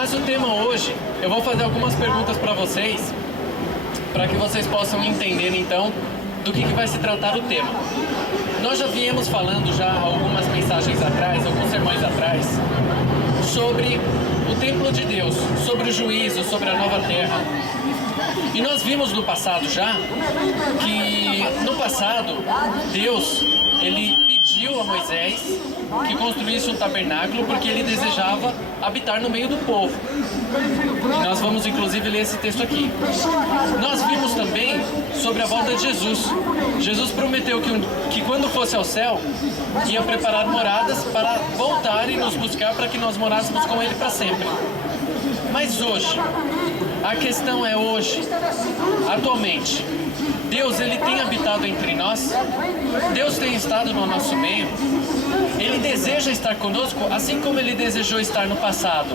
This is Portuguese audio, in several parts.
Mas o tema hoje, eu vou fazer algumas perguntas para vocês, para que vocês possam entender então do que vai se tratar o tema. Nós já viemos falando já algumas mensagens atrás, alguns sermões atrás, sobre o templo de Deus, sobre o juízo, sobre a nova terra. E nós vimos no passado já que no passado Deus, ele pediu a Moisés que construísse um tabernáculo porque ele desejava habitar no meio do povo. E nós vamos inclusive ler esse texto aqui. Nós vimos também sobre a volta de Jesus. Jesus prometeu que quando fosse ao céu, ia preparar moradas para voltar e nos buscar para que nós morássemos com ele para sempre. Mas hoje, a questão é hoje, atualmente, Deus, ele tem habitado entre nós, Deus tem estado no nosso meio, ele deseja estar conosco, assim como ele desejou estar no passado,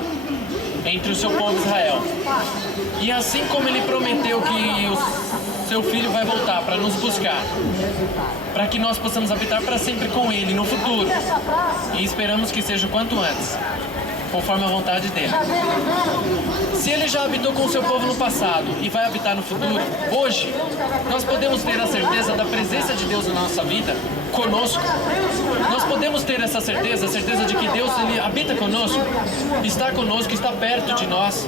entre o seu povo Israel. E assim como ele prometeu que o seu filho vai voltar para nos buscar, para que nós possamos habitar para sempre com ele no futuro, e esperamos que seja o quanto antes, conforme a vontade dele. Se ele já habitou com o seu povo no passado e vai habitar no futuro, hoje nós podemos ter a certeza da presença de Deus na nossa vida conosco. Nós podemos ter essa certeza, a certeza de que Deus, ele habita conosco, está perto de nós.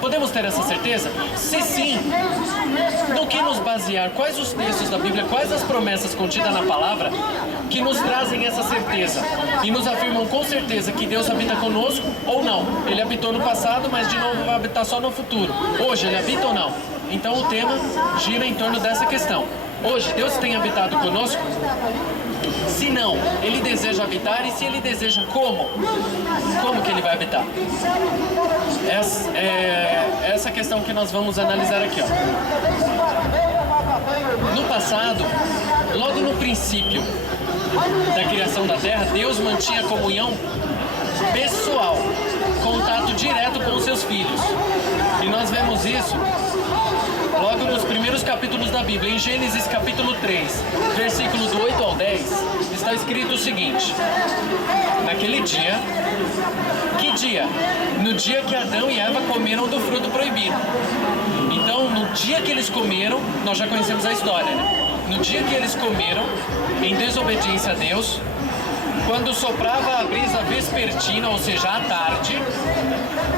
Podemos ter essa certeza? Se sim, no que nos basear? Quais os textos da Bíblia, quais as promessas contidas na palavra que nos trazem essa certeza e nos afirmam com certeza que Deus habita conosco ou não? Ele habitou no passado, mas de novo vai habitar só no futuro. Hoje ele habita ou não? Então o tema gira em torno dessa questão. Hoje Deus tem habitado conosco? Se não, ele deseja habitar, e se ele deseja, como? Como que ele vai habitar? Essa questão que nós vamos analisar aqui, ó. No passado, logo no princípio da criação da terra, Deus mantinha comunhão pessoal, contato direto com os seus filhos. E nós vemos isso logo nos primeiros capítulos da Bíblia. Em Gênesis capítulo 3, versículo do 8 ao 10, está escrito o seguinte: naquele dia, que dia? No dia que Adão e Eva comeram do fruto proibido. Então, no dia que eles comeram, nós já conhecemos a história, né? No dia que eles comeram, em desobediência a Deus, quando soprava a brisa vespertina, ou seja, à tarde,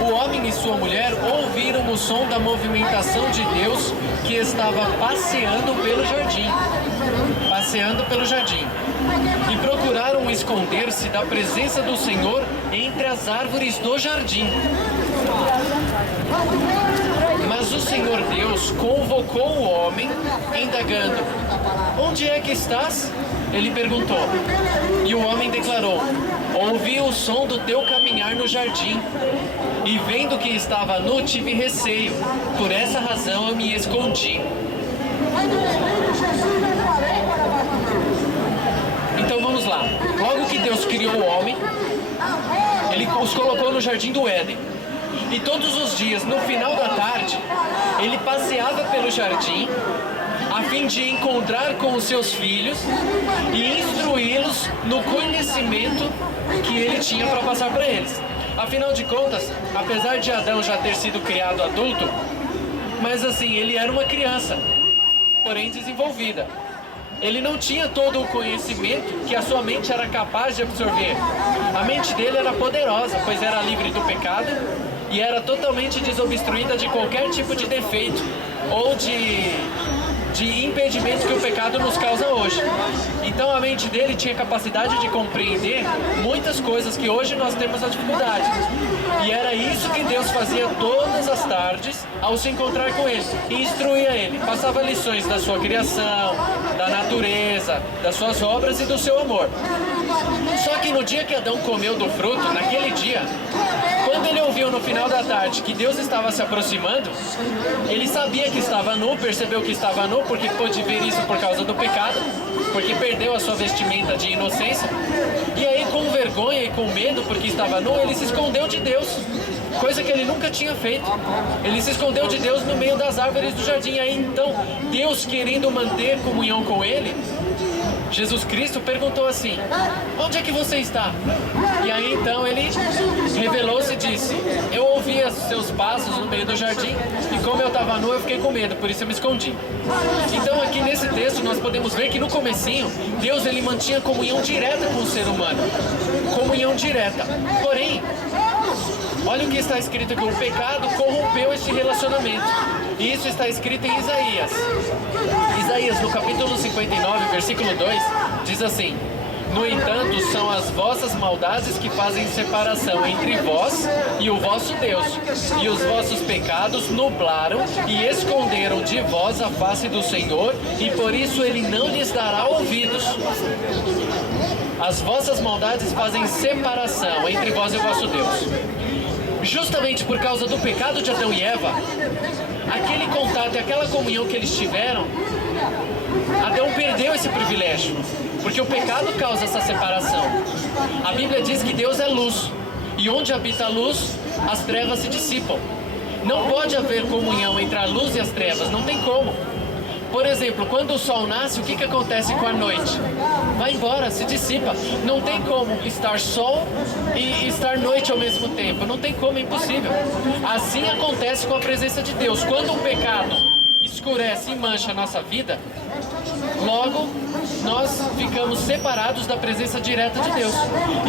o homem e sua mulher ouviram o som da movimentação de Deus que estava passeando pelo jardim. E procuraram esconder-se da presença do Senhor entre as árvores do jardim. Mas o Senhor Deus convocou o homem, indagando: onde é que estás? Ele perguntou. E o homem declarou: ouvi o som do teu caminhar no jardim, e vendo que estava nu, tive receio. Por essa razão eu me escondi. Então vamos lá. Logo que Deus criou o homem, ele os colocou no jardim do Éden. E todos os dias, no final da tarde, ele passeava pelo jardim a fim de encontrar com os seus filhos e instruí-los no conhecimento que ele tinha para passar para eles. Afinal de contas, apesar de Adão já ter sido criado adulto, mas assim, ele era uma criança, porém desenvolvida. Ele não tinha todo o conhecimento que a sua mente era capaz de absorver. A mente dele era poderosa, pois era livre do pecado e era totalmente desobstruída de qualquer tipo de defeito ou de impedimento que o pecado nos causa hoje. Então a mente dele tinha capacidade de compreender muitas coisas que hoje nós temos a dificuldade. E era isso que Deus fazia todas as tardes ao se encontrar com ele. E instruía ele, passava lições da sua criação, da natureza, das suas obras e do seu amor. Só que no dia que Adão comeu do fruto, naquele dia, quando ele ouviu no final da tarde que Deus estava se aproximando, ele sabia que estava nu, percebeu que estava nu porque pôde ver isso por causa do pecado, porque perdeu a sua vestimenta de inocência. E aí, com vergonha e com medo porque estava nu, ele se escondeu de Deus, coisa que ele nunca tinha feito. Ele se escondeu de Deus no meio das árvores do jardim. Aí então, Deus, querendo manter comunhão com ele, Jesus Cristo perguntou assim: onde é que você está? E aí então ele revelou-se e disse: eu ouvi os seus passos no meio do jardim, e como eu estava nu, eu fiquei com medo, por isso eu me escondi. Então aqui nesse texto nós podemos ver que no comecinho, Deus ele mantinha comunhão direta com o ser humano. Comunhão direta. Porém, olha o que está escrito aqui, o pecado corrompeu esse relacionamento. E isso está escrito em Isaías. Isaías, no capítulo 59, versículo 2, diz assim: no entanto, são as vossas maldades que fazem separação entre vós e o vosso Deus, e os vossos pecados nublaram e esconderam de vós a face do Senhor, e por isso ele não lhes dará ouvidos. As vossas maldades fazem separação entre vós e o vosso Deus. Justamente por causa do pecado de Adão e Eva, aquele contato e aquela comunhão que eles tiveram, Adão perdeu esse privilégio, porque o pecado causa essa separação. A Bíblia diz que Deus é luz, e onde habita a luz, as trevas se dissipam. Não pode haver comunhão entre a luz e as trevas, não tem como. Por exemplo, quando o sol nasce, o que acontece com a noite? Vai embora, se dissipa. Não tem como estar sol e estar noite ao mesmo tempo. Não tem como, é impossível. Assim acontece com a presença de Deus. Quando o pecado escurece e mancha a nossa vida, logo nós ficamos separados da presença direta de Deus.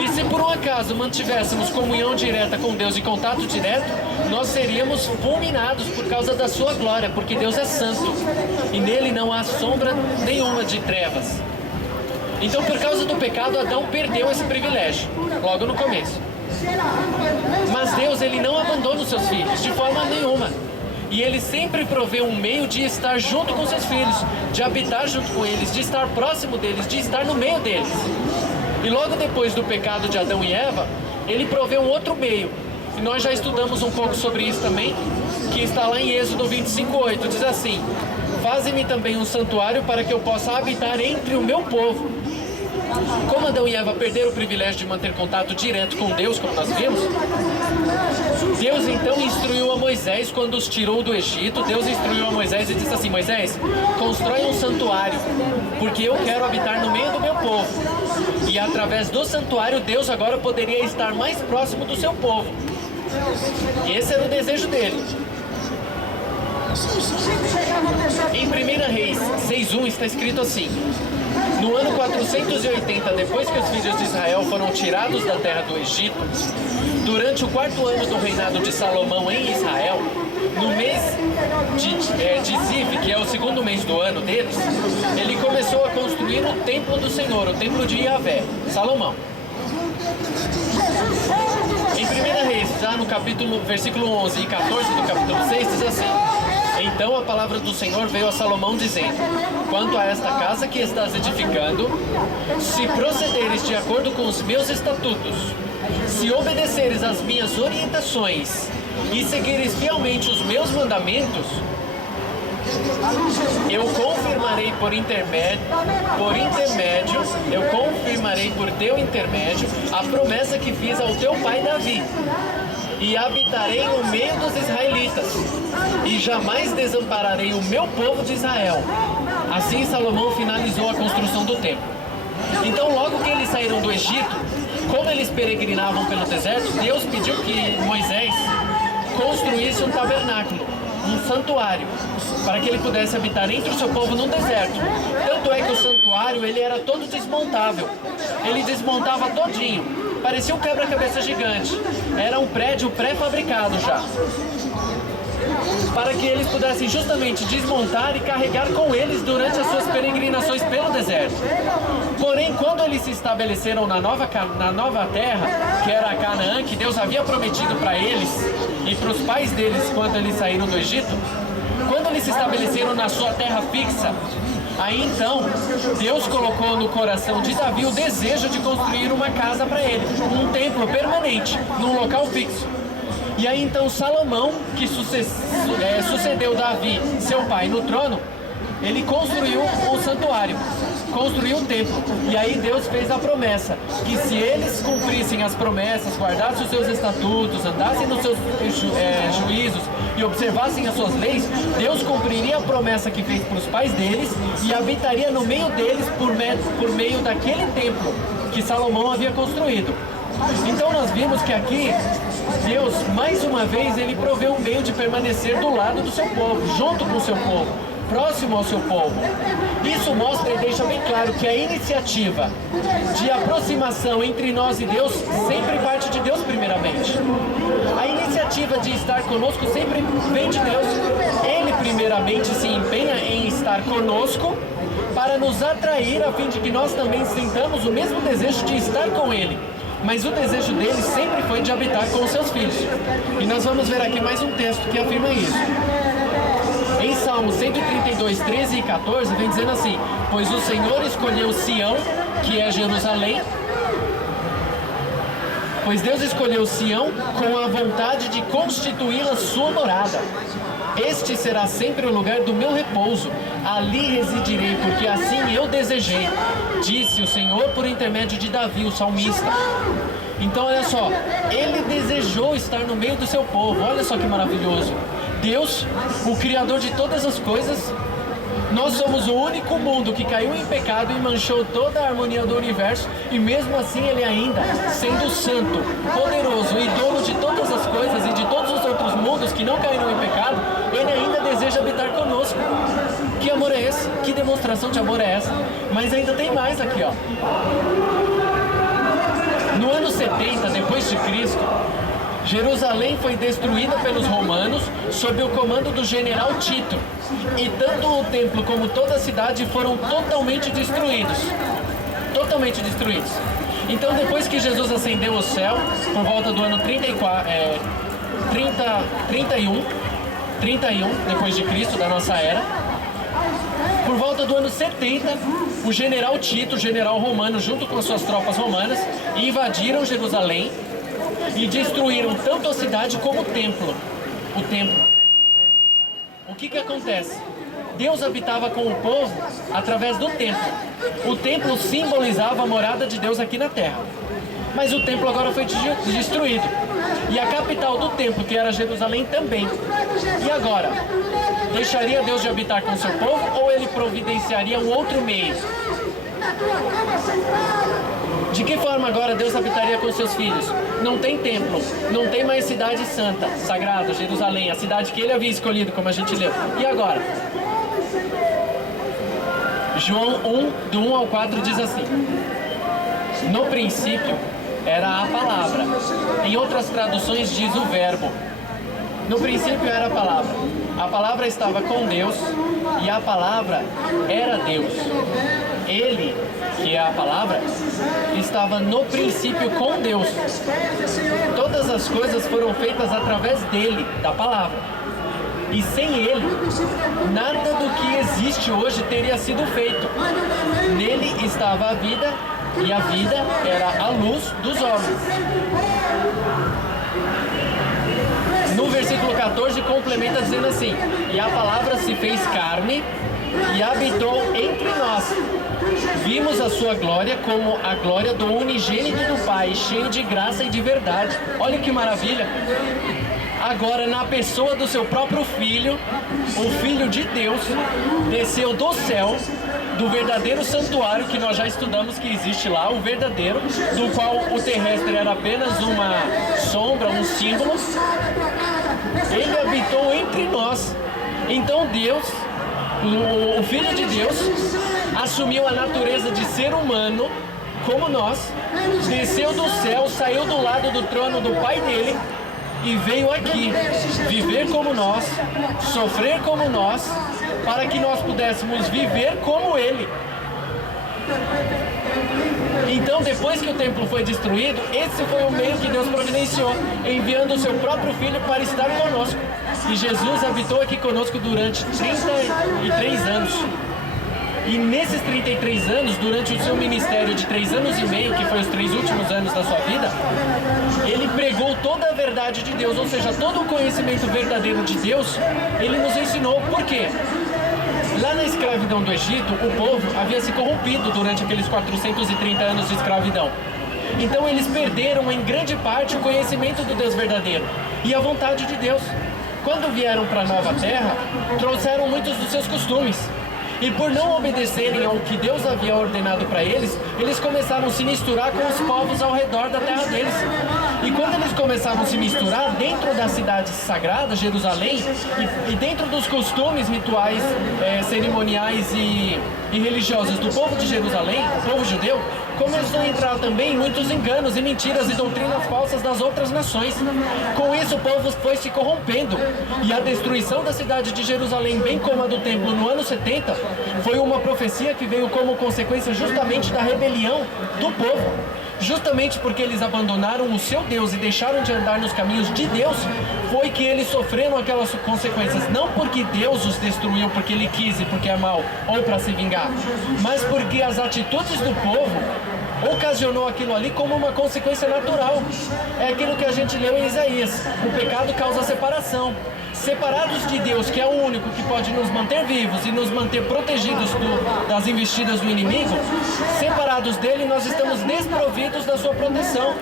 E se por um acaso mantivéssemos comunhão direta com Deus e contato direto, nós seríamos fulminados por causa da sua glória, porque Deus é santo e nele não há sombra nenhuma de trevas. Então, por causa do pecado, Adão perdeu esse privilégio logo no começo. Mas Deus ele não abandona os seus filhos de forma nenhuma. E ele sempre provê um meio de estar junto com seus filhos, de habitar junto com eles, de estar próximo deles, de estar no meio deles. E logo depois do pecado de Adão e Eva, ele provê um outro meio. E nós já estudamos um pouco sobre isso também, que está lá em Êxodo 25:8. Diz assim: faze-me também um santuário para que eu possa habitar entre o meu povo. Como Adão e Eva perderam o privilégio de manter contato direto com Deus, como nós vimos, Deus então instruiu a Moisés quando os tirou do Egito. Deus instruiu a Moisés e disse assim: Moisés, constrói um santuário, porque eu quero habitar no meio do meu povo. E através do santuário, Deus agora poderia estar mais próximo do seu povo. E esse era o desejo dele. Em 1 Reis 6:1 está escrito assim: no ano 480, depois que os filhos de Israel foram tirados da terra do Egito, durante o 4º ano do reinado de Salomão em Israel, no mês de Ziv, que é o 2º mês do ano deles, ele começou a construir o templo do Senhor, o templo de Yahvé, Salomão. Em 1 Reis, já no versículo 11 e 14 do capítulo 6, diz assim: então a palavra do Senhor veio a Salomão dizendo: quanto a esta casa que estás edificando, se procederes de acordo com os meus estatutos, se obedeceres às minhas orientações e seguires fielmente os meus mandamentos, eu confirmarei eu confirmarei por teu intermédio a promessa que fiz ao teu pai Davi, e habitarei no meio dos israelitas, e jamais desampararei o meu povo de Israel. Assim Salomão finalizou a construção do templo. Então, logo que eles saíram do Egito, como eles peregrinavam pelo deserto, Deus pediu que Moisés construísse um tabernáculo, um santuário, para que ele pudesse habitar entre o seu povo no deserto. Tanto é que o santuário ele era todo desmontável. Ele desmontava todinho. Parecia um quebra-cabeça gigante. Era um prédio pré-fabricado já, para que eles pudessem justamente desmontar e carregar com eles durante as suas peregrinações pelo deserto. Porém, quando eles se estabeleceram na nova terra, que era a Canaã, que Deus havia prometido para eles e para os pais deles quando eles saíram do Egito, quando eles se estabeleceram na sua terra fixa, aí então Deus colocou no coração de Davi o desejo de construir uma casa para ele, um templo permanente, num local fixo. E aí então Salomão, que sucedeu Davi, seu pai, no trono, ele construiu um santuário, construiu um templo. E aí Deus fez a promessa, que se eles cumprissem as promessas, guardassem os seus estatutos, andassem nos seus juízos e observassem as suas leis, Deus cumpriria a promessa que fez para os pais deles e habitaria no meio deles por meio daquele templo que Salomão havia construído. Então nós vimos que aqui, Deus, mais uma vez, Ele provê um meio de permanecer do lado do seu povo, junto com o seu povo, próximo ao seu povo. Isso mostra e deixa bem claro que a iniciativa de aproximação entre nós e Deus sempre parte de Deus primeiramente. A iniciativa de estar conosco sempre vem de Deus. Ele primeiramente se empenha em estar conosco para nos atrair a fim de que nós também sintamos o mesmo desejo de estar com Ele. Mas o desejo dele sempre foi de habitar com os seus filhos. E nós vamos ver aqui mais um texto que afirma isso. Em Salmo 132, 13 e 14, vem dizendo assim: pois o Senhor escolheu Sião, que é Jerusalém. Pois Deus escolheu Sião com a vontade de constituí-la sua morada. Este será sempre o lugar do meu repouso. Ali residirei, porque assim eu desejei, disse o Senhor por intermédio de Davi, o salmista. Então olha só, ele desejou estar no meio do seu povo. Olha só que maravilhoso. Deus, o Criador de todas as coisas, nós somos o único mundo que caiu em pecado e manchou toda a harmonia do universo, e mesmo assim Ele ainda, sendo santo, poderoso e dono de todas as coisas e de todos os outros mundos que não caíram em pecado, Ele ainda deseja habitar conosco. Que amor é esse? Que demonstração de amor é essa? Mas ainda tem mais aqui, ó. No ano 70 depois de Cristo, Jerusalém foi destruída pelos romanos sob o comando do general Tito, e tanto o templo como toda a cidade foram totalmente destruídos. Totalmente destruídos. Então, depois que Jesus ascendeu ao céu, por volta do ano 31 depois de Cristo, da nossa era, por volta do ano 70, o general Tito, o general romano, junto com as suas tropas romanas, invadiram Jerusalém e destruíram tanto a cidade como o templo. O que acontece? Deus habitava com o povo através do templo. O templo simbolizava a morada de Deus aqui na terra. Mas o templo agora foi destruído. E a capital do templo, que era Jerusalém, também. E agora? Deixaria Deus de habitar com seu povo, ou Ele providenciaria um outro meio? De que forma agora Deus habitaria com seus filhos? Não tem templo, não tem mais cidade santa, sagrada, Jerusalém, a cidade que Ele havia escolhido, como a gente leu. E agora? João 1, do 1 ao 4 diz assim: no princípio era a palavra. Em outras traduções diz o verbo. No princípio era a palavra. A palavra estava com Deus e a palavra era Deus. Ele, que é a palavra, estava no princípio com Deus. Todas as coisas foram feitas através dele, da palavra. E sem ele, nada do que existe hoje teria sido feito. Nele estava a vida, e a vida era a luz dos homens. No versículo 14 complementa dizendo assim: e a palavra se fez carne e habitou entre nós. Vimos a sua glória como a glória do unigênito do Pai, cheio de graça e de verdade. Olha que maravilha! Agora, na pessoa do seu próprio Filho, o Filho de Deus, desceu do céu, do verdadeiro santuário que nós já estudamos que existe lá, o verdadeiro, do qual o terrestre era apenas uma sombra, um símbolo. Ele habitou entre nós. Então Deus, o Filho de Deus, assumiu a natureza de ser humano, como nós, desceu do céu, saiu do lado do trono do Pai dele e veio aqui viver como nós, sofrer como nós, para que nós pudéssemos viver como Ele. Então, depois que o templo foi destruído, esse foi o meio que Deus providenciou, enviando o seu próprio Filho para estar conosco. E Jesus habitou aqui conosco durante 33 anos. E nesses 33 anos, durante o seu ministério de 3 anos e meio, que foi os 3 últimos anos da sua vida, ele pregou toda a verdade de Deus, ou seja, todo o conhecimento verdadeiro de Deus, ele nos ensinou. Por quê? Lá na escravidão do Egito, o povo havia se corrompido durante aqueles 430 anos de escravidão. Então eles perderam em grande parte o conhecimento do Deus verdadeiro e a vontade de Deus. Quando vieram para a nova terra, trouxeram muitos dos seus costumes. E por não obedecerem ao que Deus havia ordenado para eles, eles começaram a se misturar com os povos ao redor da terra deles. E quando eles começaram a se misturar dentro da cidade sagrada, Jerusalém, e dentro dos costumes rituais, cerimoniais e religiosos do povo de Jerusalém, o povo judeu, começou a entrar também muitos enganos e mentiras e doutrinas falsas das outras nações. Com isso o povo foi se corrompendo, e a destruição da cidade de Jerusalém, bem como a do templo no ano 70, foi uma profecia que veio como consequência justamente da rebelião do povo. Justamente porque eles abandonaram o seu Deus e deixaram de andar nos caminhos de Deus, foi que eles sofreram aquelas consequências. Não porque Deus os destruiu porque Ele quis e porque é mau, ou para se vingar, mas porque as atitudes do povo ocasionou aquilo ali como uma consequência natural. É aquilo que a gente leu em Isaías: o pecado causa separação. Separados de Deus, que é o único que pode nos manter vivos e nos manter protegidos das investidas do inimigo, separados dele, nós estamos desprovidos da sua proteção.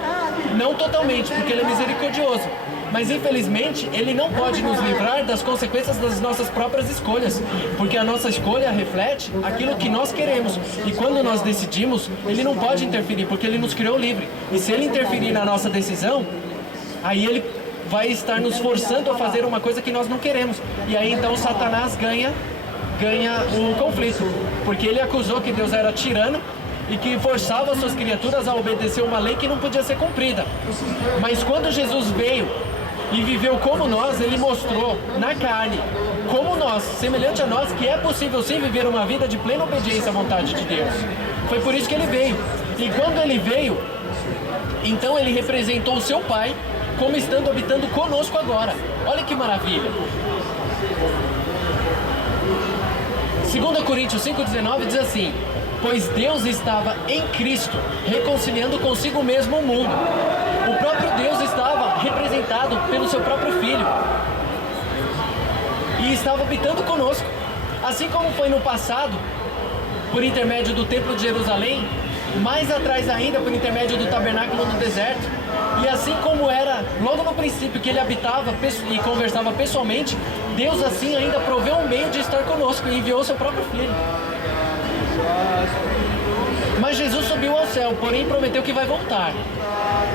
Não totalmente, porque ele é misericordioso, mas infelizmente ele não pode nos livrar das consequências das nossas próprias escolhas, porque a nossa escolha reflete aquilo que nós queremos, e quando nós decidimos, ele não pode interferir, porque ele nos criou livre. E se ele interferir na nossa decisão, aí ele vai estar nos forçando a fazer uma coisa que nós não queremos. E aí então Satanás ganha o conflito, porque ele acusou que Deus era tirano e que forçava suas criaturas a obedecer uma lei que não podia ser cumprida. Mas quando Jesus veio e viveu como nós, ele mostrou na carne, como nós, semelhante a nós, que é possível sim viver uma vida de plena obediência à vontade de Deus. Foi por isso que ele veio. E quando ele veio, então ele representou o seu Pai como estando habitando conosco agora. Olha que maravilha. 2 Coríntios 5,19 diz assim: pois Deus estava em Cristo, reconciliando consigo mesmo o mundo. O próprio Deus estava representado pelo seu próprio Filho e estava habitando conosco. Assim como foi no passado, por intermédio do Templo de Jerusalém, mais atrás ainda por intermédio do tabernáculo no deserto, e assim como era logo no princípio que ele habitava e conversava pessoalmente, Deus assim ainda proveu um meio de estar conosco e enviou seu próprio Filho. Mas Jesus subiu ao céu, porém prometeu que vai voltar.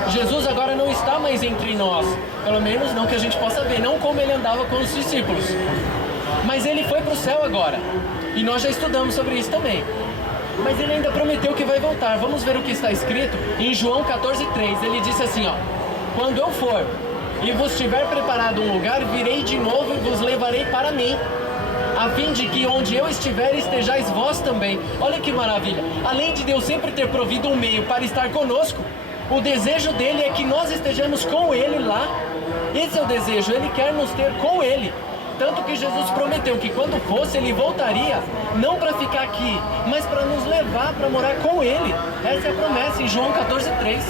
Jesus agora não está mais entre nós, pelo menos não que a gente possa ver, não como ele andava com os discípulos, mas ele foi para o céu agora, e nós já estudamos sobre isso também. Mas ele ainda prometeu que vai voltar. Vamos ver o que está escrito em João 14,3. Ele disse assim, ó: quando eu for e vos tiver preparado um lugar, virei de novo e vos levarei para mim, a fim de que onde eu estiver estejais vós também. Olha que maravilha. Além de Deus sempre ter provido um meio para estar conosco, o desejo dele é que nós estejamos com ele lá. Esse é o desejo, ele quer nos ter com ele. Tanto que Jesus prometeu que quando fosse, ele voltaria, não para ficar aqui, mas para nos levar para morar com ele. Essa é a promessa em João 14,3.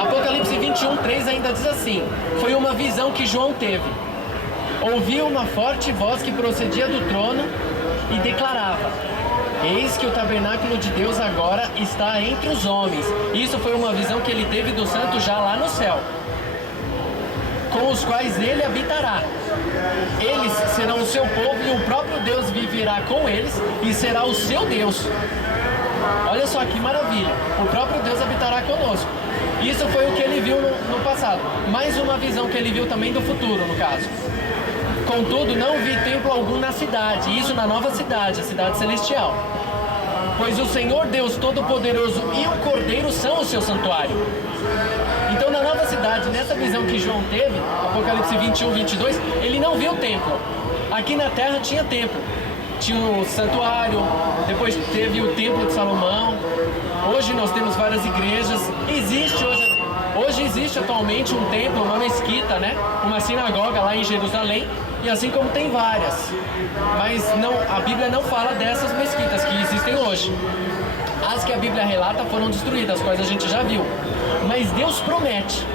Apocalipse 21,3 ainda diz assim: foi uma visão que João teve. Ouviu uma forte voz que procedia do trono e declarava: eis que o tabernáculo de Deus agora está entre os homens. Isso foi uma visão que ele teve do santo já lá no céu, com os quais ele habitará. Eles serão o seu povo e o próprio Deus viverá com eles e será o seu Deus. Olha só que maravilha, o próprio Deus habitará conosco. Isso foi o que ele viu no passado. Mais uma visão que ele viu também do futuro, no caso. Contudo, não vi templo algum na cidade, isso na nova cidade, a cidade celestial. Pois o Senhor Deus Todo-Poderoso e o Cordeiro são o seu santuário. Então, na nova cidade, nessa visão que João teve, Apocalipse 21:22, ele não viu o templo. Aqui na terra tinha templo, tinha o santuário, depois teve o templo de Salomão. Hoje nós temos várias igrejas. Hoje existe atualmente um templo, uma mesquita, né? Uma sinagoga lá em Jerusalém, e assim como tem várias. Mas não, a Bíblia não fala dessas mesquitas que existem hoje. As que a Bíblia relata foram destruídas, as quais a gente já viu. Mas Deus promete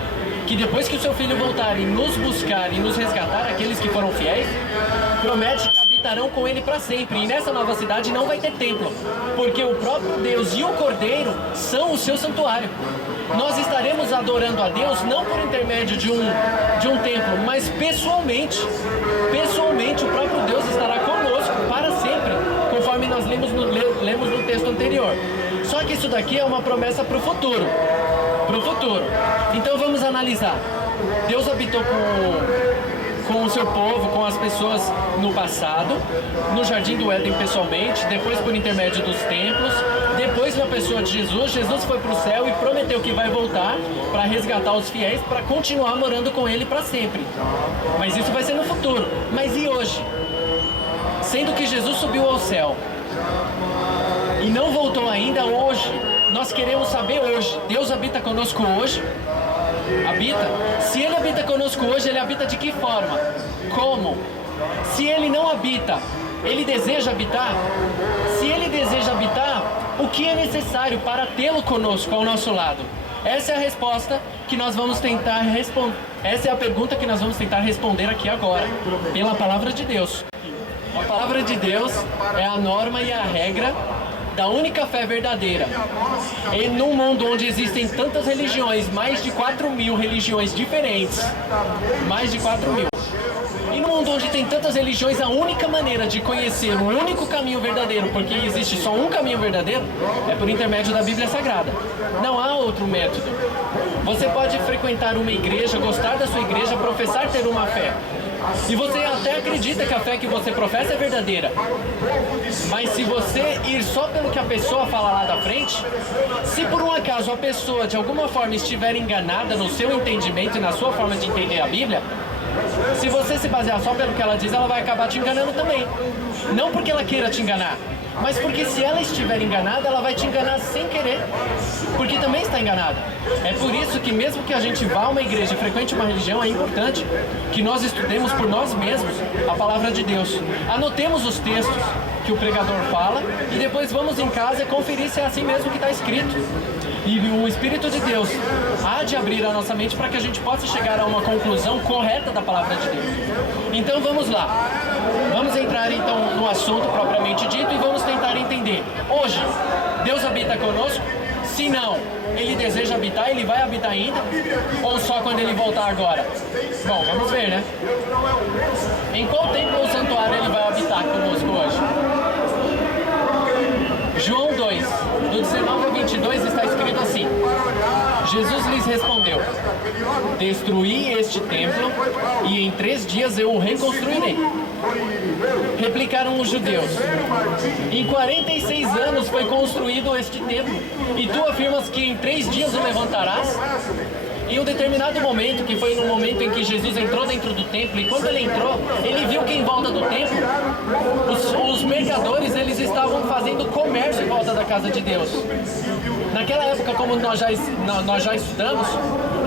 que depois que o seu Filho voltar e nos buscar e nos resgatar, aqueles que foram fiéis, promete que habitarão com ele para sempre. E nessa nova cidade não vai ter templo, porque o próprio Deus e o Cordeiro são o seu santuário. Nós estaremos adorando a Deus não por intermédio de um templo, mas pessoalmente. Pessoalmente o próprio Deus estará conosco. nós lemos no texto anterior. Só que isso daqui é uma promessa para o futuro. Para o futuro. Então vamos analisar. Deus habitou com o seu povo, com as pessoas no passado, no Jardim do Éden pessoalmente, depois por intermédio dos templos, depois na pessoa de Jesus. Jesus foi para o céu e prometeu que vai voltar para resgatar os fiéis, para continuar morando com ele para sempre. Mas isso vai ser no futuro. Mas e hoje? Sendo que Jesus subiu ao céu e não voltou ainda, hoje, nós queremos saber hoje, Deus habita conosco hoje? Habita? Se Ele habita conosco hoje, Ele habita de que forma? Como? Se Ele não habita, Ele deseja habitar? Se Ele deseja habitar, o que é necessário para tê-lo conosco, ao nosso lado? Essa é a resposta que nós vamos tentar responder. Essa é a pergunta que nós vamos tentar responder aqui agora, pela palavra de Deus. A palavra de Deus é a norma e a regra da única fé verdadeira. E num mundo onde existem tantas religiões, mais de 4.000 religiões diferentes, mais de 4.000. E no mundo onde tem tantas religiões, a única maneira de conhecer o único caminho verdadeiro, porque existe só um caminho verdadeiro, é por intermédio da Bíblia Sagrada. Não há outro método. Você pode frequentar uma igreja, gostar da sua igreja, professar ter uma fé. E você até acredita que a fé que você professa é verdadeira. Mas se você ir só pelo que a pessoa fala lá da frente, se por um acaso a pessoa de alguma forma estiver enganada no seu entendimento e na sua forma de entender a Bíblia, se você se basear só pelo que ela diz, ela vai acabar te enganando também. Não porque ela queira te enganar, mas porque se ela estiver enganada, ela vai te enganar sem querer, porque também está enganada. É por isso que mesmo que a gente vá a uma igreja e frequente uma religião, é importante que nós estudemos por nós mesmos a palavra de Deus. Anotemos os textos que o pregador fala e depois vamos em casa conferir se é assim mesmo que está escrito. E o Espírito de Deus há de abrir a nossa mente para que a gente possa chegar a uma conclusão correta da palavra de Deus. Então vamos lá. Vamos entrar então no assunto propriamente dito e vamos tentar entender. Hoje, Deus habita conosco? Se não, Ele deseja habitar, Ele vai habitar ainda? Ou só quando Ele voltar agora? Bom, vamos ver, né? Em qual templo ou santuário Ele vai habitar conosco hoje? João 2, do 19 ao 22 está escrito assim: Jesus lhes respondeu: destruí este templo e em 3 dias eu o reconstruirei. Replicaram os judeus: em 46 anos foi construído este templo e tu afirmas que em 3 dias o levantarás? Em um determinado momento, que foi no momento em que Jesus entrou dentro do templo, e quando ele entrou, ele viu que em volta do templo, os mercadores, eles estavam fazendo comércio em volta da casa de Deus. Naquela época, como nós já estudamos,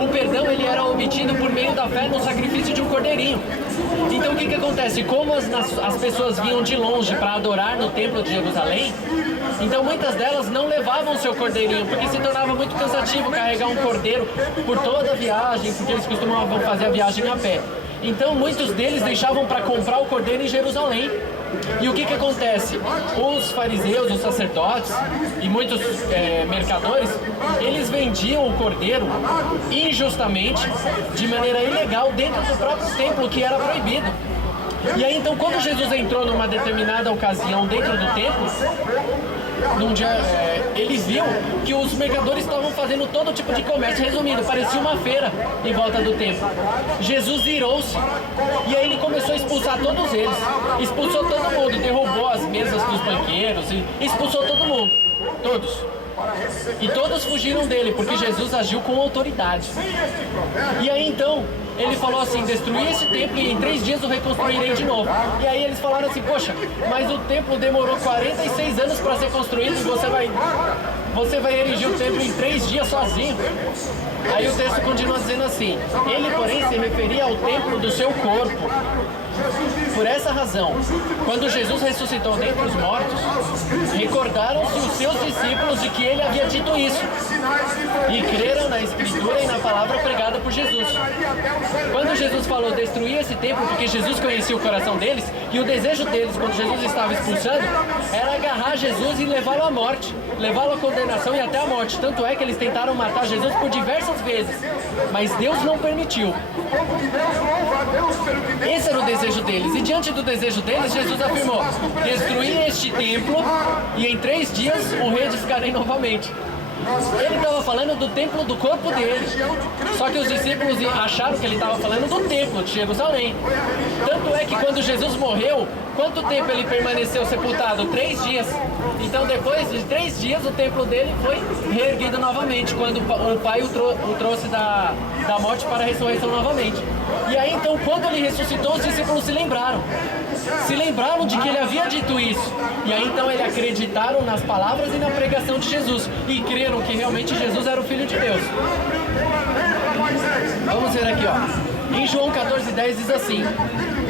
o perdão ele era obtido por meio da fé no sacrifício de um cordeirinho. Então o que acontece? Como as pessoas vinham de longe para adorar no templo de Jerusalém, então muitas delas não levavam o seu cordeirinho, porque se tornava muito cansativo carregar um cordeiro por toda a viagem, porque eles costumavam fazer a viagem a pé. Então muitos deles deixavam para comprar o cordeiro em Jerusalém. E o que acontece? Os fariseus, os sacerdotes e muitos mercadores, eles vendiam o cordeiro injustamente, de maneira ilegal, dentro do próprio templo, que era proibido. E aí então, quando Jesus entrou numa determinada ocasião dentro do templo, num dia, ele viu que os mercadores estavam fazendo todo tipo de comércio. Resumindo, parecia uma feira em volta do templo. Jesus irou-se e aí ele começou a expulsar todos eles. Expulsou todo mundo, derrubou as mesas dos banqueiros, e expulsou todo mundo, todos. E todos fugiram dele, porque Jesus agiu com autoridade. E aí então, ele falou assim: destruí esse templo e em 3 dias o reconstruirei de novo. E aí eles falaram assim: poxa, mas o templo demorou 46 anos para ser construído e você vai erigir o templo em 3 dias sozinho? Aí o texto continua dizendo assim: ele porém se referia ao templo do seu corpo. Por essa razão, quando Jesus ressuscitou dentre os mortos, recordaram-se os seus discípulos de que ele havia dito isso e creram na Escritura e na palavra pregada por Jesus. Quando Jesus falou destruir esse templo, porque Jesus conhecia o coração deles, e o desejo deles, quando Jesus estava expulsando, era agarrar Jesus e levá-lo à morte, levá-lo condenação e até a morte. Tanto é que eles tentaram matar Jesus por diversas vezes, mas Deus não permitiu. Esse era o desejo deles. E diante do desejo deles, Jesus afirmou: destruir este templo e em 3 dias o reedificarei novamente. Ele estava falando do templo do corpo dele. Só que os discípulos acharam que ele estava falando do templo de Jerusalém. Tanto é que quando Jesus morreu, quanto tempo ele permaneceu sepultado? 3 dias. Então depois de 3 dias o templo dele foi reerguido novamente, quando o Pai o trouxe da morte para a ressurreição novamente. E aí então, quando ele ressuscitou, os discípulos se lembraram de que ele havia dito isso. E aí então eles acreditaram nas palavras e na pregação de Jesus e creram que realmente Jesus era o Filho de Deus. Vamos ver aqui, ó. Em João 14:10 diz assim: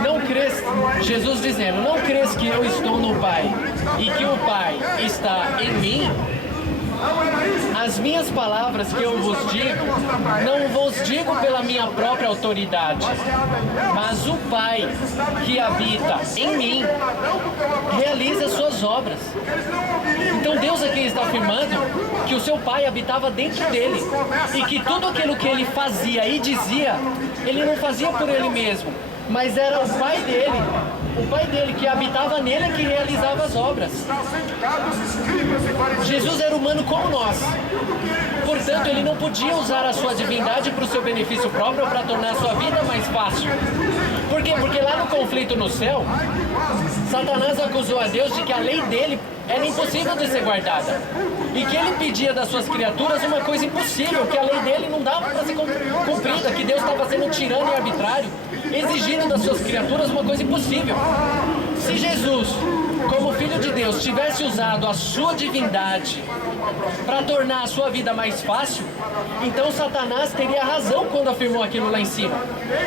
não crês, Jesus dizendo, não crês que eu estou no Pai e que o Pai está em mim? As minhas palavras que eu vos digo, não vos digo pela minha própria autoridade, mas o Pai que habita em mim realiza suas obras. Então Deus aqui está afirmando que o seu Pai habitava dentro dele e que tudo aquilo que ele fazia e dizia, ele não fazia por ele mesmo, mas era o Pai dele que habitava nele que realizava as obras. Jesus era humano como nós, portanto ele não podia usar a sua divindade para o seu benefício próprio, para tornar a sua vida mais fácil. Por quê? Porque lá no conflito no céu, Satanás acusou a Deus de que a lei dele era impossível de ser guardada e que ele pedia das suas criaturas uma coisa impossível, que a lei dele não dava para ser cumprida, que Deus estava sendo tirano e arbitrário, exigindo das suas criaturas uma coisa impossível. Se Jesus, como Filho de Deus, tivesse usado a sua divindade para tornar a sua vida mais fácil, então Satanás teria razão quando afirmou aquilo lá em cima.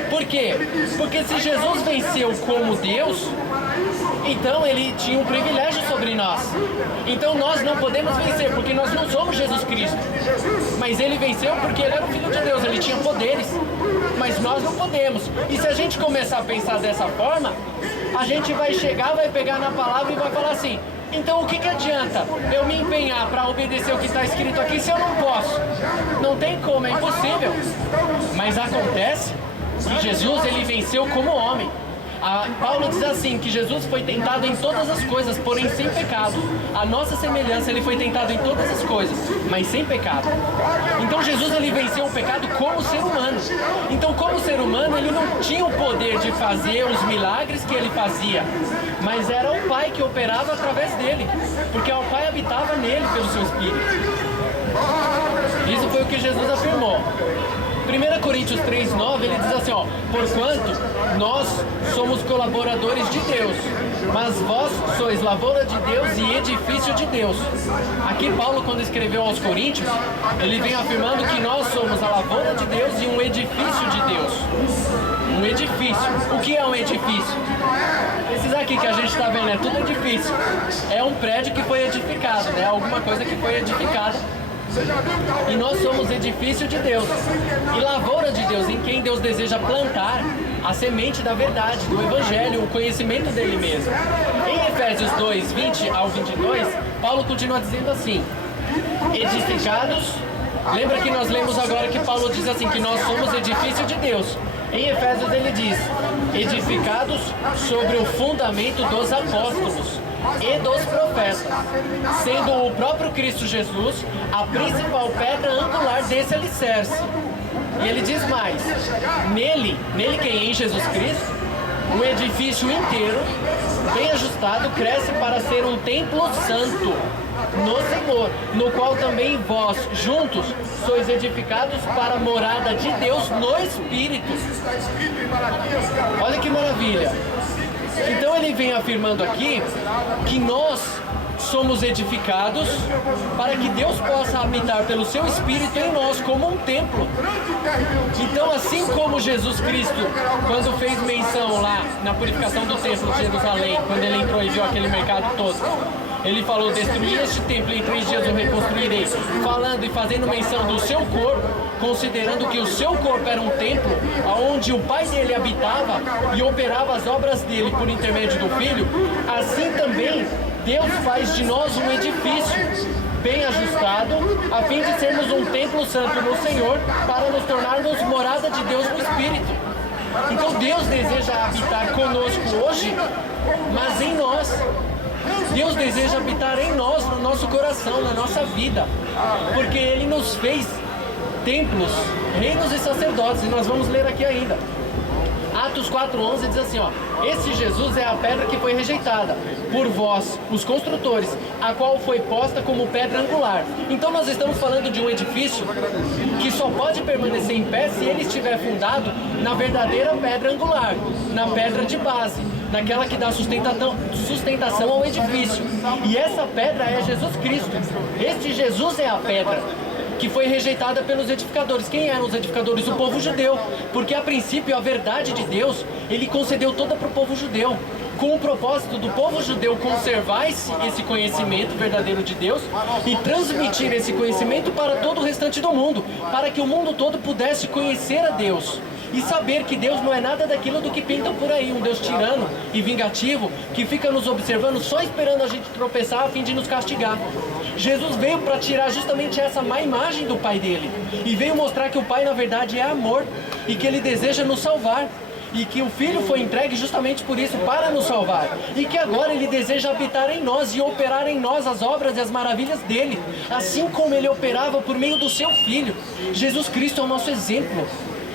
Por quê? Porque se Jesus venceu como Deus, então ele tinha um privilégio sobre nós. Então nós não podemos vencer, porque nós não somos Jesus Cristo. Mas ele venceu porque ele era o Filho de Deus, ele tinha poderes. Mas nós não podemos. E se a gente começar a pensar dessa forma, a gente vai chegar, vai pegar na palavra e vai falar assim: então o que adianta eu me empenhar para obedecer o que está escrito aqui se eu não posso? Não tem como, é impossível. Mas acontece que Jesus, ele venceu como homem. Paulo diz assim, que Jesus foi tentado em todas as coisas, porém sem pecado. A nossa semelhança, ele foi tentado em todas as coisas, mas sem pecado. Então Jesus, ele venceu o pecado como ser humano. Então, como ser humano, ele não tinha o poder de fazer os milagres que ele fazia, mas era o Pai que operava através dele, porque o Pai habitava nele pelo seu Espírito. Isso foi o que Jesus afirmou. 1 Coríntios 3:9, ele diz assim, ó: porquanto nós somos colaboradores de Deus, mas vós sois lavoura de Deus e edifício de Deus. Aqui Paulo, quando escreveu aos Coríntios, ele vem afirmando que nós somos a lavoura de Deus e um edifício de Deus. Um edifício. O que é um edifício? Esses aqui que a gente está vendo é tudo edifício. É um prédio que foi edificado, né? Alguma coisa que foi edificada. E nós somos edifício de Deus e lavoura de Deus, em quem Deus deseja plantar a semente da verdade, do Evangelho, o conhecimento dele mesmo. Em Efésios 2:20 ao 22, Paulo continua dizendo assim: edificados. Lembra que nós lemos agora que Paulo diz assim, que nós somos edifício de Deus. Em Efésios ele diz: edificados sobre o fundamento dos apóstolos e dos profetas, sendo o próprio Cristo Jesus a principal pedra angular desse alicerce. E ele diz mais: nele quem? Em Jesus Cristo, o edifício inteiro, bem ajustado, cresce para ser um templo santo no Senhor, no qual também vós, juntos, sois edificados para a morada de Deus no Espírito. Olha que maravilha! Então ele vem afirmando aqui que nós somos edificados para que Deus possa habitar pelo seu Espírito em nós como um templo. Então, assim como Jesus Cristo, quando fez menção lá na purificação do templo de Jerusalém, quando ele entrou e viu aquele mercado todo, ele falou: destruir este templo e em 3 dias eu reconstruirei, falando e fazendo menção do seu corpo, considerando que o seu corpo era um templo onde o Pai dele habitava e operava as obras dele por intermédio do Filho. Assim também Deus faz de nós um edifício. bem ajustado, a fim de sermos um templo santo no Senhor, para nos tornarmos morada de Deus no Espírito. Então Deus deseja habitar conosco hoje, mas em nós. Deus deseja habitar em nós, no nosso coração, na nossa vida, porque Ele nos fez templos, reinos e sacerdotes, e nós vamos ler aqui ainda. Atos 4:11 diz assim, ó: esse Jesus é a pedra que foi rejeitada por vós, os construtores, a qual foi posta como pedra angular. Então nós estamos falando de um edifício que só pode permanecer em pé se ele estiver fundado na verdadeira pedra angular, na pedra de base, naquela que dá sustentação ao edifício. E essa pedra é Jesus Cristo. Este Jesus é a pedra que foi rejeitada pelos edificadores. Quem eram os edificadores? O povo judeu. Porque a princípio a verdade de Deus, Ele concedeu toda para o povo judeu, com o propósito do povo judeu conservar esse conhecimento verdadeiro de Deus e transmitir esse conhecimento para todo o restante do mundo, para que o mundo todo pudesse conhecer a Deus e saber que Deus não é nada daquilo do que pintam por aí, um Deus tirano e vingativo, que fica nos observando, só esperando a gente tropeçar a fim de nos castigar. Jesus veio para tirar justamente essa má imagem do Pai dele, e veio mostrar que o Pai na verdade é amor, e que Ele deseja nos salvar, e que o Filho foi entregue justamente por isso, para nos salvar, e que agora Ele deseja habitar em nós e operar em nós as obras e as maravilhas dele, assim como Ele operava por meio do seu Filho. Jesus Cristo é o nosso exemplo.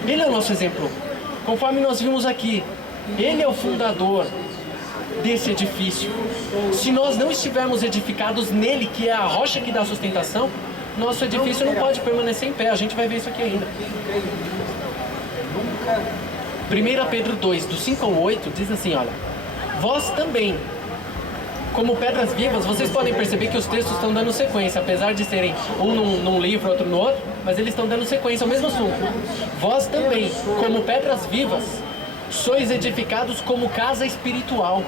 Ele é o nosso exemplo. Conforme nós vimos aqui, Ele é o fundador desse edifício. Se nós não estivermos edificados nele, que é a rocha que dá sustentação, nosso edifício não pode permanecer em pé. A gente vai ver isso aqui ainda. 1 Pedro 2, do 5 ao 8, diz assim, olha: vós também, como pedras vivas, vocês podem perceber que os textos estão dando sequência, apesar de serem um num livro, outro no outro, mas eles estão dando sequência ao mesmo assunto. Vós também, como pedras vivas, sois edificados como casa espiritual,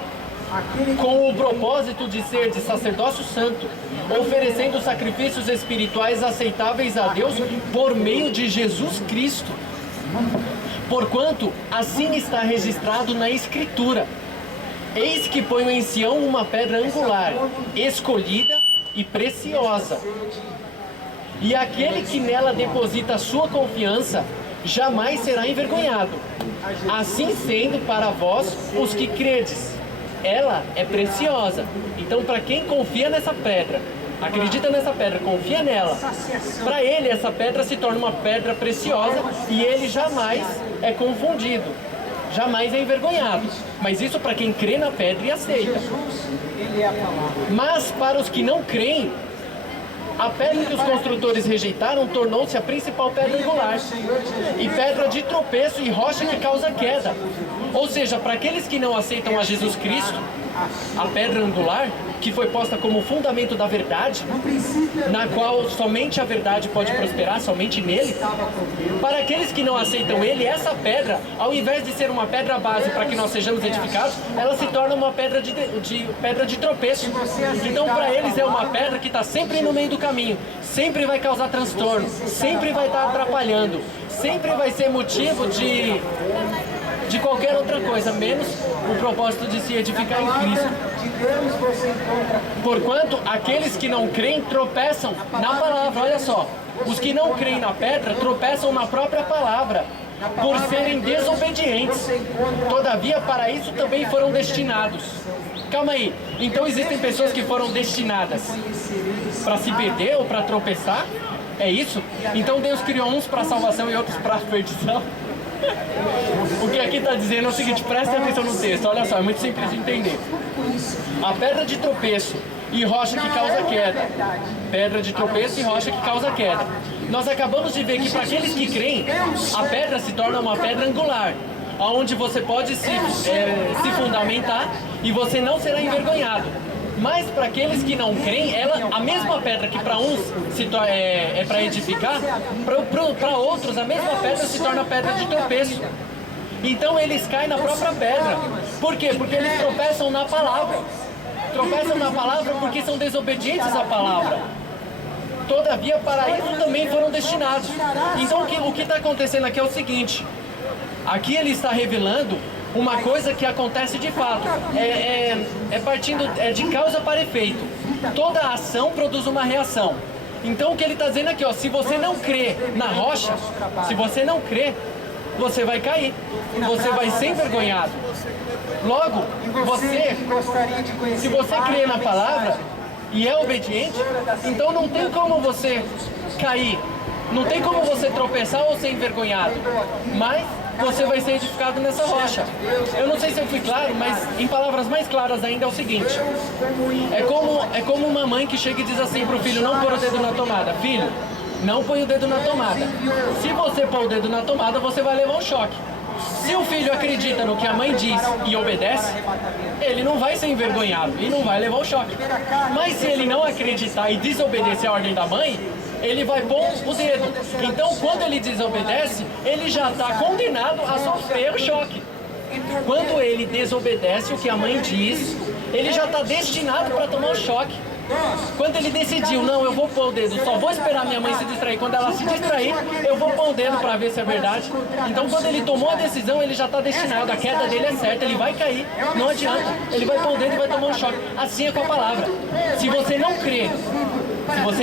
com o propósito de ser de sacerdócio santo, oferecendo sacrifícios espirituais aceitáveis a Deus por meio de Jesus Cristo. Porquanto assim está registrado na Escritura: eis que ponho em Sião uma pedra angular, escolhida e preciosa, e aquele que nela deposita a sua confiança jamais será envergonhado. Assim sendo para vós os que credes, ela é preciosa. Então, para quem confia nessa pedra, acredita nessa pedra, confia nela, para ele essa pedra se torna uma pedra preciosa, e ele jamais é confundido, jamais é envergonhado. Mas isso para quem crê na pedra e aceita. Mas para os que não creem, a pedra que os construtores rejeitaram tornou-se a principal pedra angular, e pedra de tropeço e rocha que causa queda. Ou seja, para aqueles que não aceitam a Jesus Cristo, a pedra angular, que foi posta como fundamento da verdade, na qual somente a verdade pode prosperar, somente nele. Para aqueles que não aceitam ele, essa pedra, ao invés de ser uma pedra base para que nós sejamos edificados, ela se torna uma pedra de tropeço. Então, para eles é uma pedra que está sempre no meio do caminho, sempre vai causar transtorno, sempre vai estar atrapalhando, sempre vai ser motivo de qualquer outra coisa, menos o propósito de se edificar em Cristo. Porquanto aqueles que não creem tropeçam na palavra. Olha só, os que não creem na pedra tropeçam na própria palavra, por serem desobedientes. Todavia para isso também foram destinados. Calma aí, então existem pessoas que foram destinadas para se perder ou para tropeçar? É isso? Então Deus criou uns para salvação e outros para perdição? O que aqui está dizendo é o seguinte, prestem atenção no texto, olha só, é muito simples de entender. A pedra de tropeço e rocha que causa queda. Pedra de tropeço e rocha que causa queda. Nós acabamos de ver que para aqueles que creem, a pedra se torna uma pedra angular, onde você pode se fundamentar e você não será envergonhado. Mas para aqueles que não creem, a mesma pedra que para uns é para edificar, para outros a mesma pedra se torna pedra de tropeço. Então eles caem na própria pedra. Por quê? Porque eles tropeçam na palavra. Tropeçam na palavra porque são desobedientes à palavra. Todavia para isso também foram destinados. Então o que está acontecendo aqui é o seguinte: aqui ele está revelando uma coisa que acontece de fato, partindo de causa para efeito. toda ação produz uma reação. Então o que ele está dizendo aqui, ó, se você não crê na rocha, se você não crê, você vai cair, você vai ser envergonhado. Logo, se você crê na palavra e é obediente, então não tem como você cair, não tem como você tropeçar ou ser envergonhado, mas você vai ser edificado nessa rocha. Eu não sei se eu fui claro, mas em palavras mais claras ainda é o seguinte: é como uma mãe que chega e diz assim para o filho: não pôr o dedo na tomada. Filho, não põe o dedo na tomada. Se você pôr o dedo na tomada, você vai levar um choque. Se o filho acredita no que a mãe diz e obedece, ele não vai ser envergonhado e não vai levar o choque. Mas se ele não acreditar e desobedecer a ordem da mãe, ele vai pôr o dedo. Então, quando ele desobedece, ele já está condenado a sofrer o choque. Quando ele desobedece o que a mãe diz, ele já está destinado para tomar o choque. Quando ele decidiu, não, eu vou pôr o dedo, só vou esperar minha mãe se distrair. Quando ela se distrair, eu vou pôr o dedo para ver se é verdade. Então, quando ele tomou a decisão, ele já está destinado. A queda dele é certa, ele vai cair, não adianta. Ele vai pôr o dedo e vai tomar um choque. Assim é com a palavra. Se você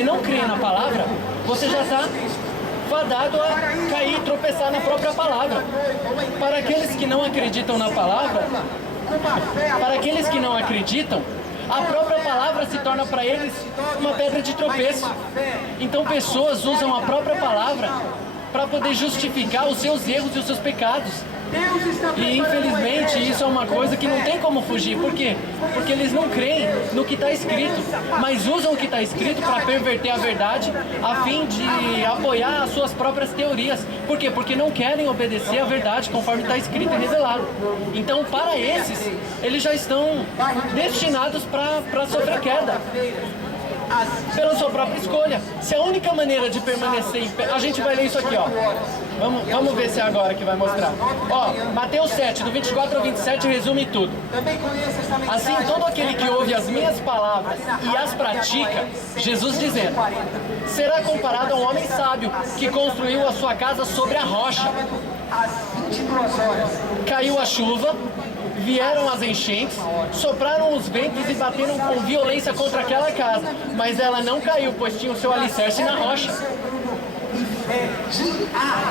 não crê na palavra, você já está fadado a cair, tropeçar na própria palavra. Para aqueles que não acreditam na palavra, a própria palavra se torna para eles uma pedra de tropeço. Então pessoas usam a própria palavra para poder justificar os seus erros e os seus pecados. E infelizmente isso é uma coisa que não tem como fugir. Por quê? Porque eles não creem no que está escrito, mas usam o que está escrito para perverter a verdade, a fim de apoiar as suas próprias teorias. Por quê? Porque não querem obedecer a verdade conforme está escrito e revelado. Então, para esses, eles já estão destinados para sofrer queda pela sua própria escolha. Se a única maneira de permanecer em pé... A gente vai ler isso aqui, ó. Vamos ver se é agora que vai mostrar. Ó, Mateus 7, do 24 ao 27, resume tudo. Assim, todo aquele que ouve as minhas palavras e as pratica, Jesus dizendo, será comparado a um homem sábio que construiu a sua casa sobre a rocha. Caiu a chuva, vieram as enchentes, sopraram os ventos e bateram com violência contra aquela casa, mas ela não caiu, pois tinha o seu alicerce na rocha.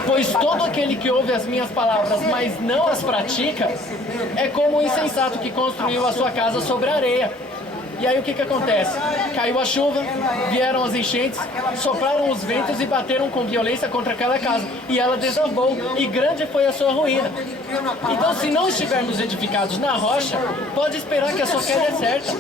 Pois todo aquele que ouve as minhas palavras, mas não as pratica, é como o insensato que construiu a sua casa sobre a areia. E aí o que acontece? Caiu a chuva, vieram as enchentes, sopraram os ventos e bateram com violência contra aquela casa. E ela desabou, e grande foi a sua ruína. Então, se não estivermos edificados na rocha, pode esperar que a sua queda é certa.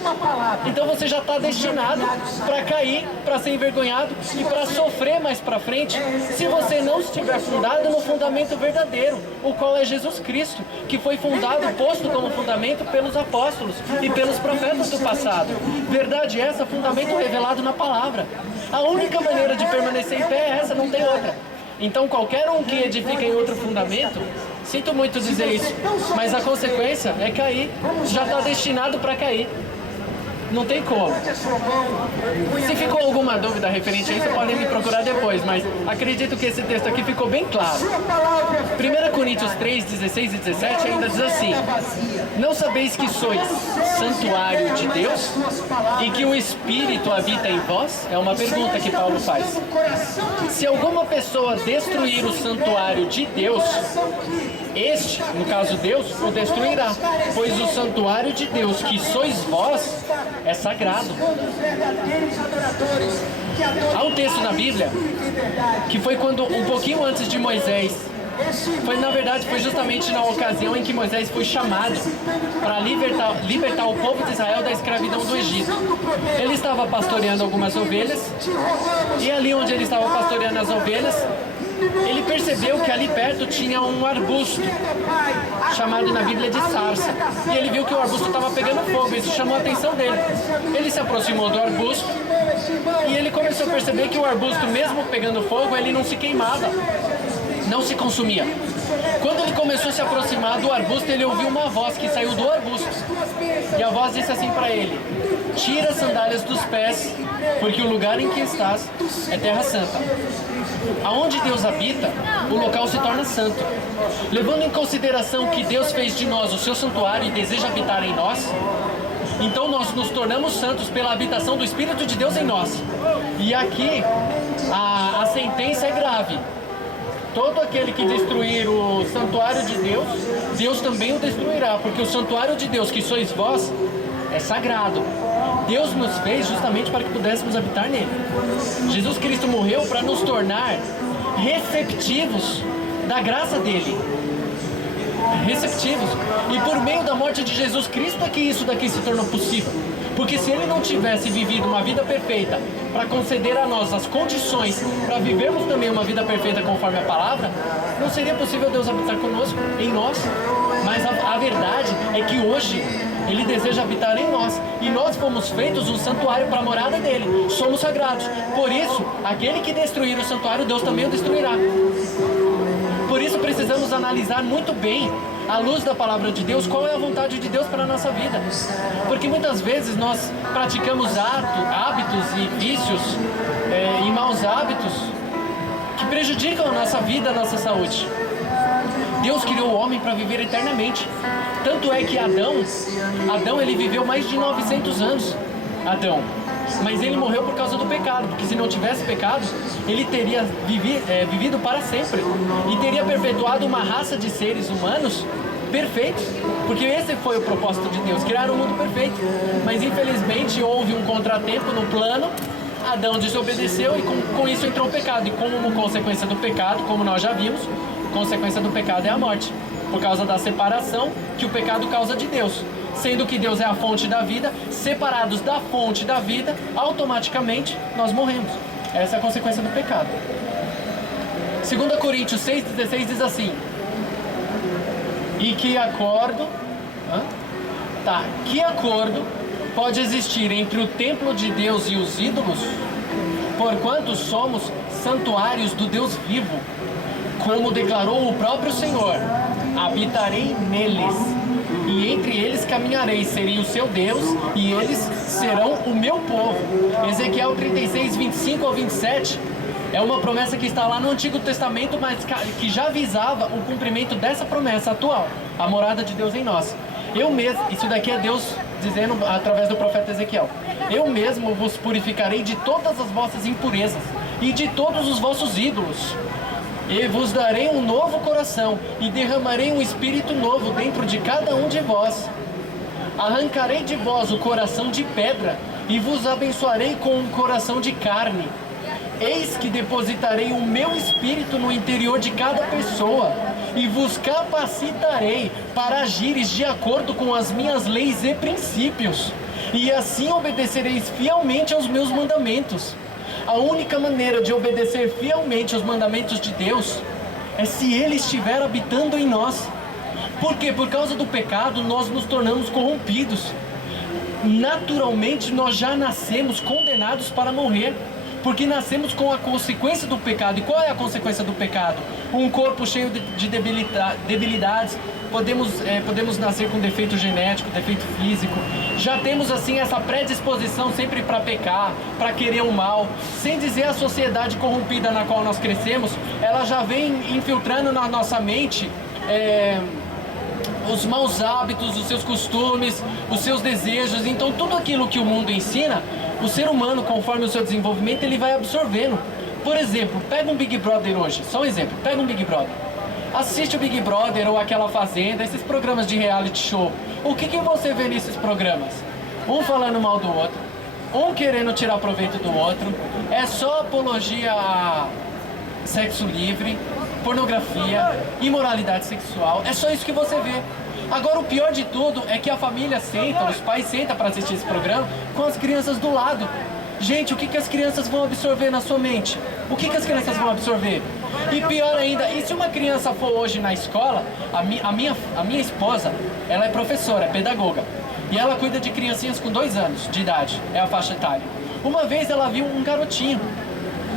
Então você já está destinado para cair, para ser envergonhado e para sofrer mais para frente, se você não estiver fundado no fundamento verdadeiro, o qual é Jesus Cristo, que foi fundado, posto como fundamento pelos apóstolos e pelos profetas do passado. Verdade essa, fundamento revelado na palavra. A única maneira de permanecer em pé é essa, não tem outra. Então qualquer um que edifica em outro fundamento, sinto muito dizer isso, mas a consequência é cair, já está destinado para cair. Não tem como. Se ficou alguma dúvida referente a isso, podem me procurar depois, mas acredito que esse texto aqui ficou bem claro. 1 Coríntios 3, 16 e 17 ainda diz assim: não sabeis que sois santuário de Deus e que o Espírito habita em vós? É uma pergunta que Paulo faz. Se alguma pessoa destruir o santuário de Deus, este, no caso Deus, o destruirá, pois o santuário de Deus, que sois vós, é sagrado. Há um texto na Bíblia que foi quando, um pouquinho antes de Moisés, foi justamente na ocasião em que Moisés foi chamado para libertar o povo de Israel da escravidão do Egito. Ele estava pastoreando algumas ovelhas, e ali onde ele estava pastoreando as ovelhas, ele percebeu que ali perto tinha um arbusto, chamado na Bíblia de sarça. E ele viu que o arbusto estava pegando fogo, isso chamou a atenção dele. Ele se aproximou do arbusto e ele começou a perceber que o arbusto, mesmo pegando fogo, ele não se queimava, não se consumia. Quando ele começou a se aproximar do arbusto, ele ouviu uma voz que saiu do arbusto. E a voz disse assim para ele: tira as sandálias dos pés, porque o lugar em que estás é terra santa. Aonde Deus habita, o local se torna santo. Levando em consideração que Deus fez de nós o seu santuário e deseja habitar em nós, Então nós nos tornamos santos pela habitação do Espírito de Deus em nós. E aqui a sentença é grave. Todo aquele que destruir o santuário de Deus, Deus também o destruirá, porque o santuário de Deus, que sois vós, é sagrado. Deus nos fez justamente para que pudéssemos habitar nele. Jesus Cristo morreu para nos tornar receptivos da graça dele. Receptivos. E por meio da morte de Jesus Cristo é que isso daqui se tornou possível. Porque se ele não tivesse vivido uma vida perfeita para conceder a nós as condições para vivermos também uma vida perfeita conforme a palavra, não seria possível Deus habitar conosco, em nós. Mas a verdade é que hoje ele deseja habitar em nós, e nós fomos feitos um santuário para a morada dele. Somos sagrados. Por isso, aquele que destruir o santuário, Deus também o destruirá. Por isso precisamos analisar muito bem, à luz da palavra de Deus, qual é a vontade de Deus para a nossa vida. Porque muitas vezes nós praticamos hábitos e vícios e maus hábitos que prejudicam a nossa vida, a nossa saúde. Deus criou o homem para viver eternamente. Tanto é que Adão ele viveu mais de 900 anos. Mas ele morreu por causa do pecado, porque se não tivesse pecado, ele teria vivido para sempre e teria perpetuado uma raça de seres humanos perfeitos, porque esse foi o propósito de Deus, criar um mundo perfeito. Mas infelizmente houve um contratempo no plano, Adão desobedeceu e com isso entrou o pecado. E como consequência do pecado, como nós já vimos, consequência do pecado é a morte, por causa da separação que o pecado causa de Deus. Sendo que Deus é a fonte da vida, separados da fonte da vida, automaticamente nós morremos. Essa é a consequência do pecado. 2 Coríntios 6,16 diz assim: que acordo pode existir entre o templo de Deus e os ídolos? Porquanto somos santuários do Deus vivo, como declarou o próprio Senhor: habitarei neles, e entre eles caminharei, serei o seu Deus, e eles serão o meu povo. Ezequiel 36, 25 ao 27 é uma promessa que está lá no Antigo Testamento, mas que já visava o cumprimento dessa promessa atual, a morada de Deus em nós. Eu mesmo, isso daqui é Deus dizendo através do profeta Ezequiel: eu mesmo vos purificarei de todas as vossas impurezas e de todos os vossos ídolos, e vos darei um novo coração, e derramarei um espírito novo dentro de cada um de vós. Arrancarei de vós o coração de pedra, e vos abençoarei com um coração de carne. Eis que depositarei o meu espírito no interior de cada pessoa, e vos capacitarei para agires de acordo com as minhas leis e princípios, e assim obedecereis fielmente aos meus mandamentos. A única maneira de obedecer fielmente aos mandamentos de Deus é se Ele estiver habitando em nós. Por quê? Por causa do pecado nós nos tornamos corrompidos. Naturalmente nós já nascemos condenados para morrer, porque nascemos com a consequência do pecado. E qual é a consequência do pecado? Um corpo cheio de debilidades. Podemos nascer com defeito genético, defeito físico. Já temos assim essa predisposição sempre para pecar, para querer o mal. Sem dizer a sociedade corrompida na qual nós crescemos, ela já vem infiltrando na nossa mente os maus hábitos, os seus costumes, os seus desejos. Então tudo aquilo que o mundo ensina, o ser humano, conforme o seu desenvolvimento, ele vai absorvendo. Por exemplo, pega um Big Brother hoje, só um exemplo, pega um Big Brother. Assiste o Big Brother ou aquela Fazenda, esses programas de reality show. O que você vê nesses programas? Um falando mal do outro, um querendo tirar proveito do outro. É só apologia a sexo livre, pornografia, imoralidade sexual. É só isso que você vê. Agora o pior de tudo é que a família senta, os pais sentam para assistir esse programa com as crianças do lado. Gente, o que as crianças vão absorver na sua mente? O que as crianças vão absorver? E pior ainda, e se uma criança for hoje na escola, a minha esposa, ela é professora, é pedagoga, e ela cuida de criancinhas com 2 anos de idade, é a faixa etária. Uma vez ela viu um garotinho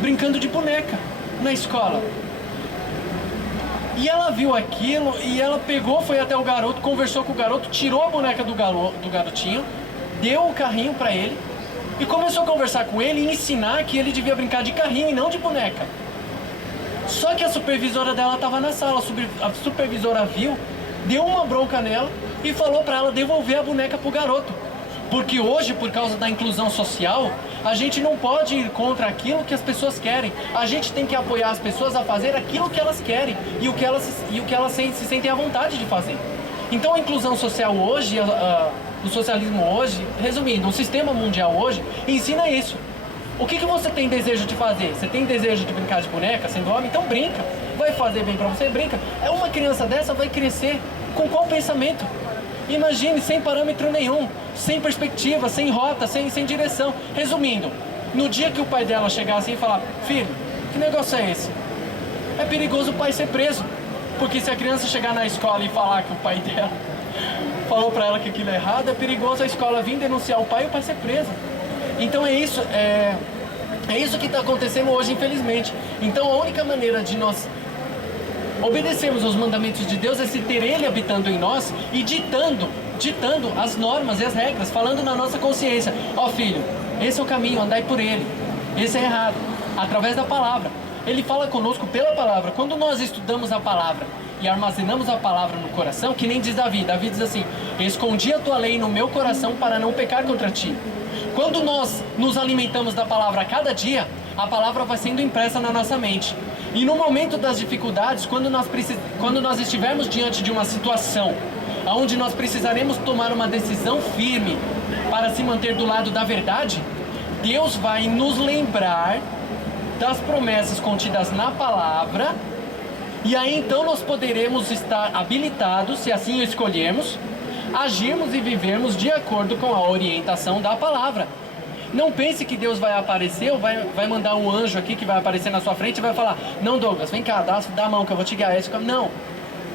brincando de boneca na escola. E ela viu aquilo e ela pegou, foi até o garoto, conversou com o garoto, tirou a boneca do garotinho, deu o carrinho pra ele e começou a conversar com ele e ensinar que ele devia brincar de carrinho e não de boneca. Só que a supervisora dela estava na sala, a supervisora viu, deu uma bronca nela e falou pra ela devolver a boneca pro garoto. Porque hoje, por causa da inclusão social, a gente não pode ir contra aquilo que as pessoas querem. A gente tem que apoiar as pessoas a fazer aquilo que elas querem e o que elas se sentem à vontade de fazer. Então a inclusão social hoje, o socialismo hoje, resumindo, o sistema mundial hoje ensina isso. O que você tem desejo de fazer? Você tem desejo de brincar de boneca, sendo homem? Então brinca. Vai fazer bem pra você, brinca. Uma criança dessa vai crescer com qual pensamento? Imagine, sem parâmetro nenhum, sem perspectiva, sem rota, sem direção. Resumindo, no dia que o pai dela chegar assim e falar: filho, que negócio é esse? É perigoso o pai ser preso. Porque se a criança chegar na escola e falar que o pai dela falou pra ela que aquilo é errado, é perigoso a escola vir denunciar o pai e o pai ser preso. Então é isso que está acontecendo hoje, infelizmente. Então a única maneira de nós obedecermos aos mandamentos de Deus é se ter Ele habitando em nós e ditando as normas e as regras, falando na nossa consciência: ó filho, esse é o caminho, andai por ele, esse é errado, através da palavra. Ele fala conosco pela palavra. Quando nós estudamos a palavra e armazenamos a palavra no coração, que nem diz Davi diz assim: escondi a tua lei no meu coração para não pecar contra ti. Quando nós nos alimentamos da palavra a cada dia, a palavra vai sendo impressa na nossa mente. E no momento das dificuldades, quando nós estivermos diante de uma situação onde nós precisaremos tomar uma decisão firme para se manter do lado da verdade, Deus vai nos lembrar das promessas contidas na palavra, e aí então nós poderemos estar habilitados, se assim o escolhermos, agirmos e vivermos de acordo com a orientação da palavra. Não pense que Deus vai aparecer ou vai mandar um anjo aqui que vai aparecer na sua frente e vai falar: não, Douglas, vem cá, dá a mão que eu vou te guiar. Não,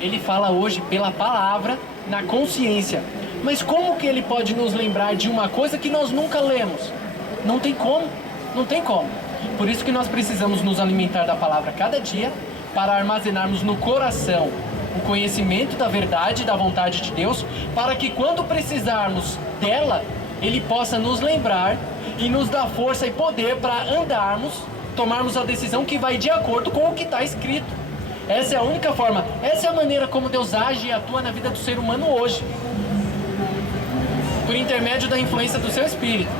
Ele fala hoje pela palavra, na consciência. Mas como que Ele pode nos lembrar de uma coisa que nós nunca lemos? Não tem como, não tem como. Por isso que nós precisamos nos alimentar da palavra cada dia, para armazenarmos no coração o conhecimento da verdade, da vontade de Deus, para que quando precisarmos dela, Ele possa nos lembrar e nos dar força e poder para andarmos, tomarmos a decisão que vai de acordo com o que está escrito. Essa é a única forma, essa é a maneira como Deus age e atua na vida do ser humano hoje, por intermédio da influência do seu Espírito.